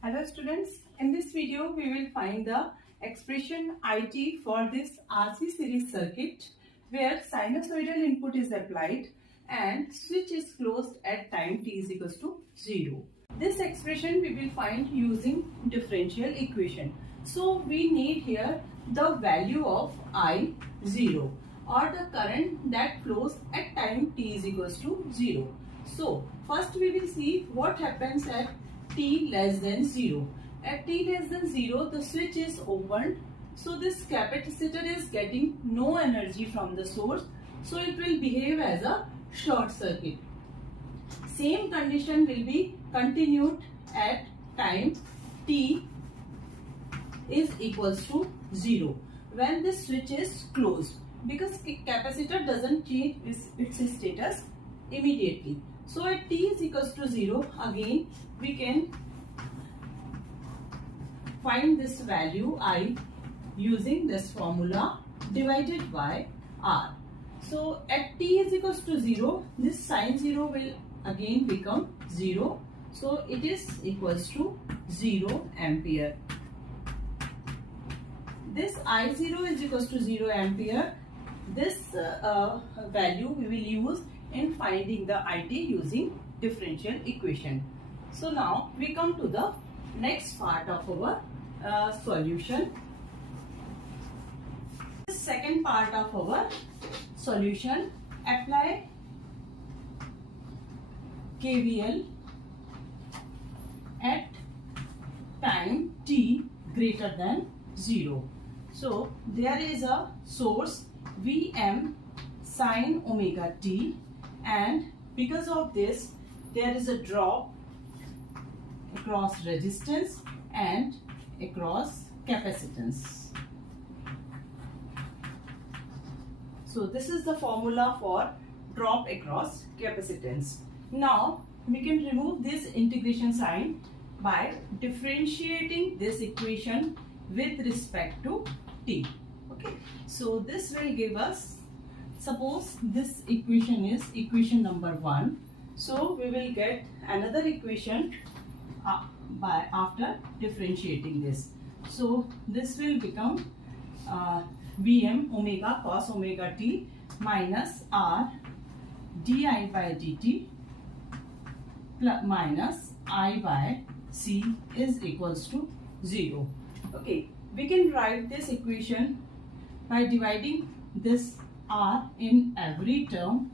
Hello students, in this video we will find the expression IT for this RC series circuit where sinusoidal input is applied and switch is closed at time t is equals to 0. This expression we will find using differential equation. So we need here the value of I0 or the current that flows at time t is equals to 0. So first we will see what happens at t less than 0. At t less than 0 the switch is opened, so this capacitor is getting no energy from the source, so it will behave as a short circuit. Same condition will be continued at time t is equals to 0 when this switch is closed, because capacitor doesn't change its status immediately. So at t is equals to 0, again we can find this value I using this formula divided by R. So at t is equals to 0, this sin 0 will again become 0. So it is equals to 0 ampere. This I0 is equals to 0 ampere. This value we will use in finding the IT using differential equation. So now we come to the next part of our solution. The second part of our solution, apply KVL at time t greater than 0. So there is a source Vm sin omega t, and because of this there is a drop across resistance and across capacitance. So this is the formula for drop across capacitance. Now we can remove this integration sign by differentiating this equation with respect to t. Okay, so this will give us, suppose this equation is equation number 1. So we will get another equation by after differentiating this. So this will become Vm omega cos omega t minus R di by dt plus minus I by C is equals to 0. Okay, we can write this equation by dividing this R in every term.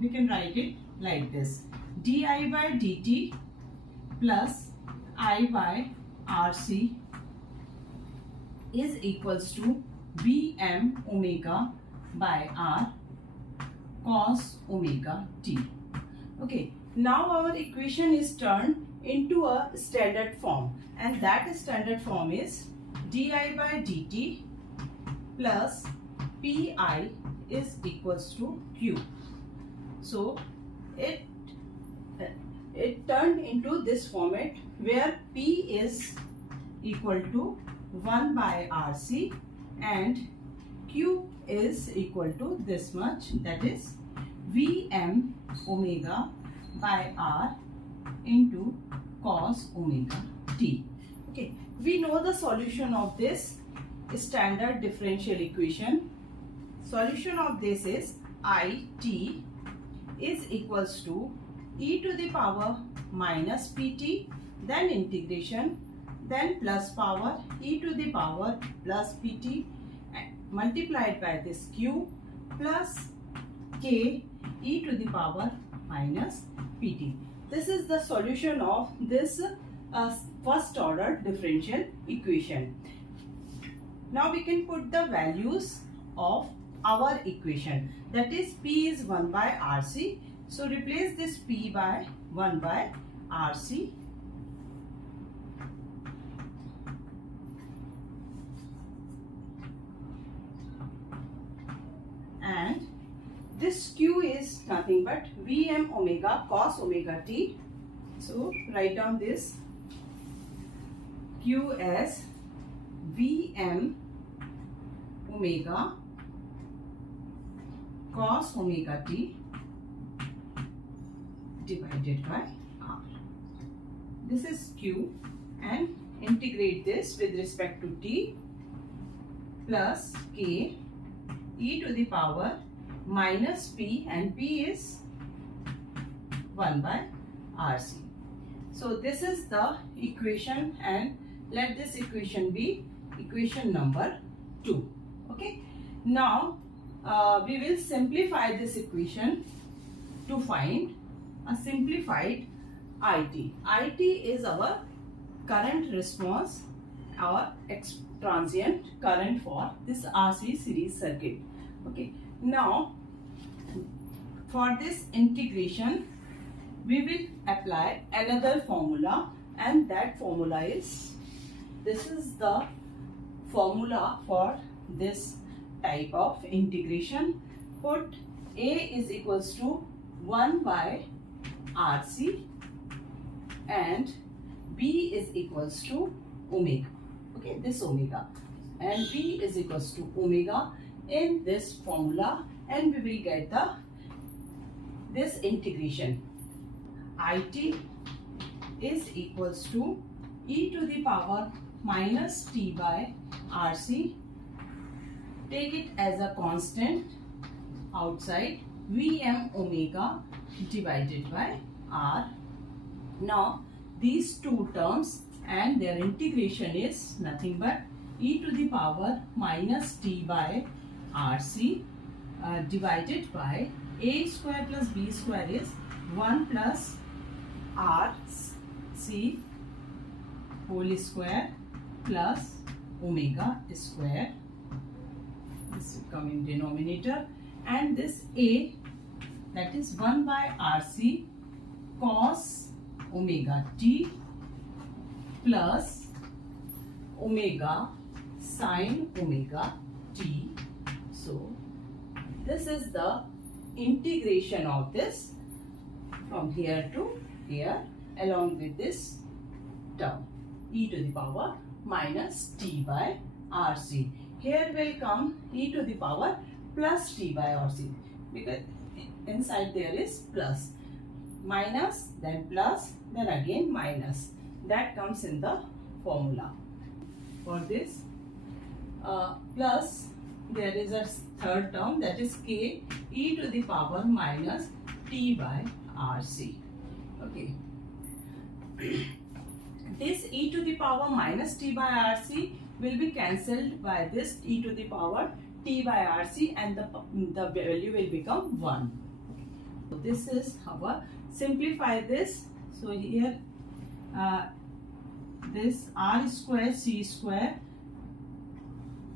We can write it like this: di by dt plus I by RC is equals to Vm omega by R cos omega t. Okay, now our equation is turned into a standard form, and that standard form is di by dt plus pi is equals to q. So it turned into this format where p is equal to 1 by RC and q is equal to this much, that is Vm omega by R into cos omega t. Okay, we know the solution of this standard differential equation. Solution of this is IT is equals to e to the power minus pt, then integration, then plus power e to the power plus pt multiplied by this q plus k e to the power minus pt. This is the solution of this first order differential equation. Now we can put the values of our equation, that is p is 1 by RC. So replace this p by 1 by RC and this q is nothing but Vm omega cos omega t. So write down this q as Vm omega cos omega t divided by r. This is q, and integrate this with respect to t plus k e to the power minus p, and p is 1 by rc. So this is the equation, and let this equation be equation number 2. Okay. Now we will simplify this equation to find a simplified IT. IT is our current response, our transient current for this RC series circuit. Okay. Now for this integration we will apply another formula, and that formula is, this is the formula for this type of integration. Put A is equals to 1 by RC and B is equals to omega. Okay, this omega, and B is equals to omega in this formula, and we will get this integration. IT is equals to e to the power minus t by RC. Take it as a constant outside, Vm omega divided by R. Now these two terms and their integration is nothing but e to the power minus t by RC divided by a square plus b square is 1 plus RC whole square plus omega square. This will come in denominator, and this A, that is 1 by RC cos omega t plus omega sin omega t. So this is the integration of this from here to here along with this term e to the power minus t by RC. Here will come e to the power plus t by RC, because inside there is plus, minus, then plus, then again minus. That comes in the formula. For this plus, there is a third term, that is k e to the power minus t by RC. Okay. This e to the power minus t by RC will be cancelled by this e to the power t by RC, and the value will become 1. So this is our, simplify this. So here this r square c square,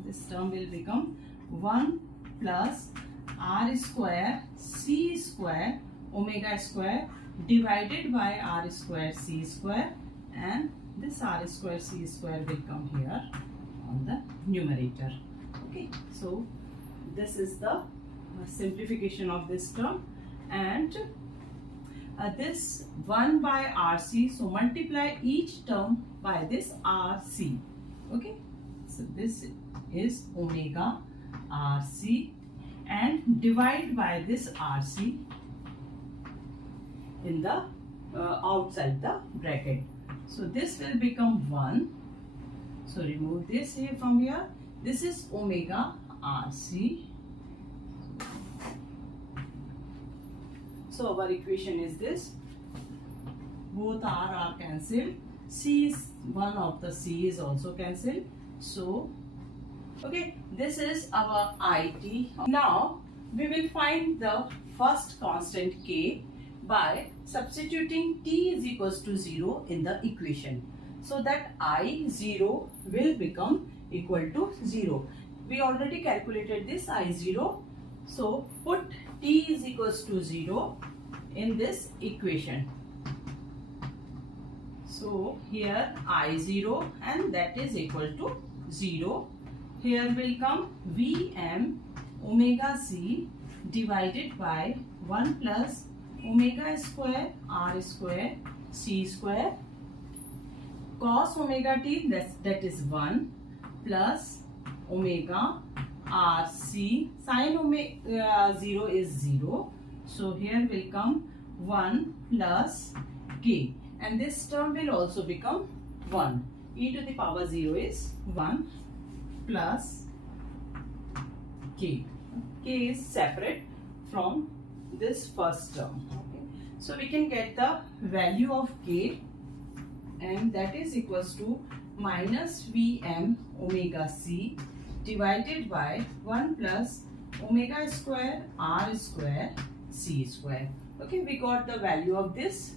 this term will become 1 plus r square c square omega square divided by r square c square, and this r square c square will come here on the numerator. Okay, so this is the simplification of this term, and this 1 by RC, so multiply each term by this RC. Okay, so this is omega RC and divide by this RC in the outside the bracket. So this will become 1. So remove this here from here. This is omega RC. So our equation is this. Both R are cancelled. C is, one of the C is also cancelled. So, okay, this is our IT. Now we will find the first constant K by substituting t is equals to 0 in the equation. So that I0 will become equal to 0. We already calculated this I0. So put t is equals to 0 in this equation. So here I0 and that is equal to 0. Here will come Vm omega c divided by 1 plus omega square r square c square cos omega t, that is 1 plus omega rc sin omega 0 is 0. So here will come 1 plus k, and this term will also become 1. E to the power 0 is 1 plus k. K is separate from this first term. Okay. So we can get the value of k, and that is equals to minus Vm omega c divided by 1 plus omega square r square c square. Okay, we got the value of this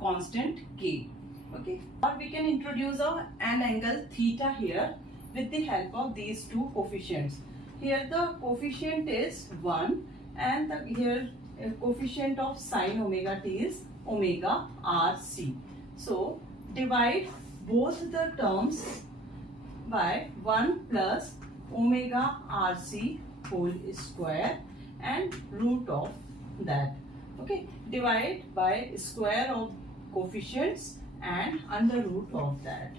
constant k. Okay, or we can introduce an angle theta here with the help of these two coefficients. Here the coefficient is 1, and here coefficient of sine omega t is omega rc. So divide both the terms by 1 plus omega rc whole square and root of that. Okay, divide by square of coefficients and under root of that.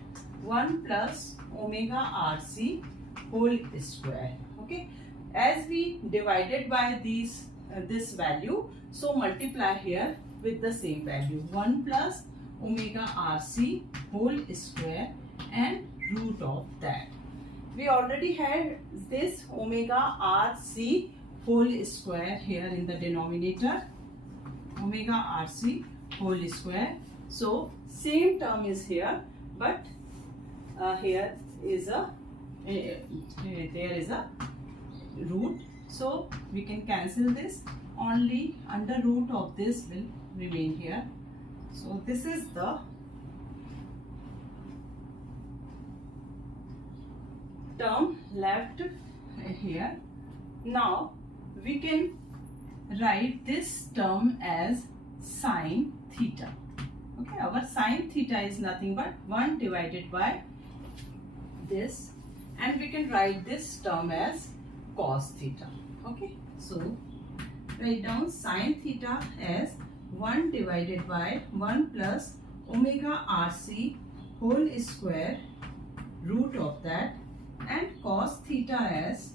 1 plus omega rc whole square. Okay, as we divided by these this value, so multiply here with the same value, 1 plus omega rc whole square and root of that. We already had this omega rc whole square here in the denominator, omega rc whole square. So same term is here, but here is a there is a root, so we can cancel this. Only under root of this will remain here. So this is the term left here. Now we can write this term as sine theta. Okay, our sine theta is nothing but 1 divided by this, and we can write this term as cos theta. Okay, so write down sine theta as 1 divided by 1 plus omega rc whole square root of that, and cos theta as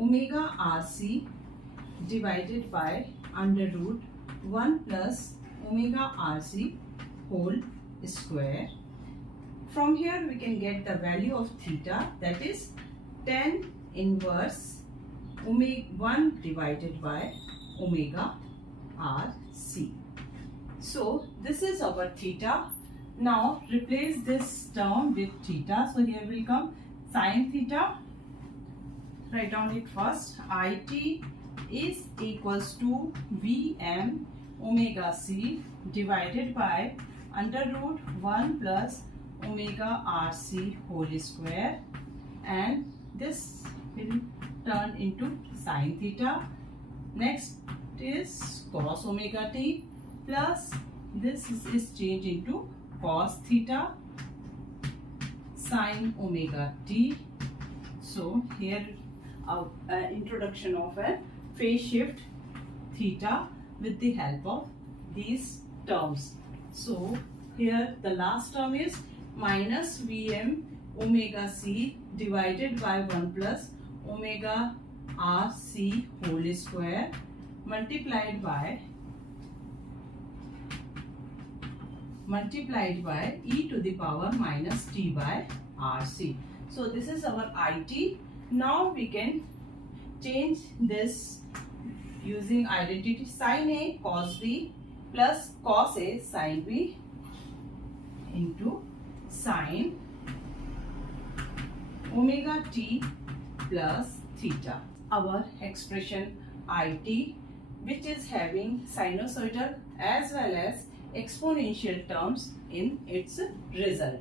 omega rc divided by under root 1 plus omega rc whole square. From here we can get the value of theta, that is tan inverse omega 1 divided by omega rc. So this is our theta. Now replace this term with theta. So here will come sine theta. Write down it first. It is equals to Vm omega c divided by under root 1 plus omega rc whole square, and this will turn into sine theta. Next is cos omega t plus this is changed into cos theta sine omega t. So here introduction of a phase shift theta with the help of these terms. So here the last term is minus Vm omega c divided by 1 plus omega rc whole square multiplied by e to the power minus t by rc. So this is our it. Now we can change this using identity sin a cos b plus cos a sin b into sin omega t plus theta. Our expression it, which is having sinusoidal as well as exponential terms in its result.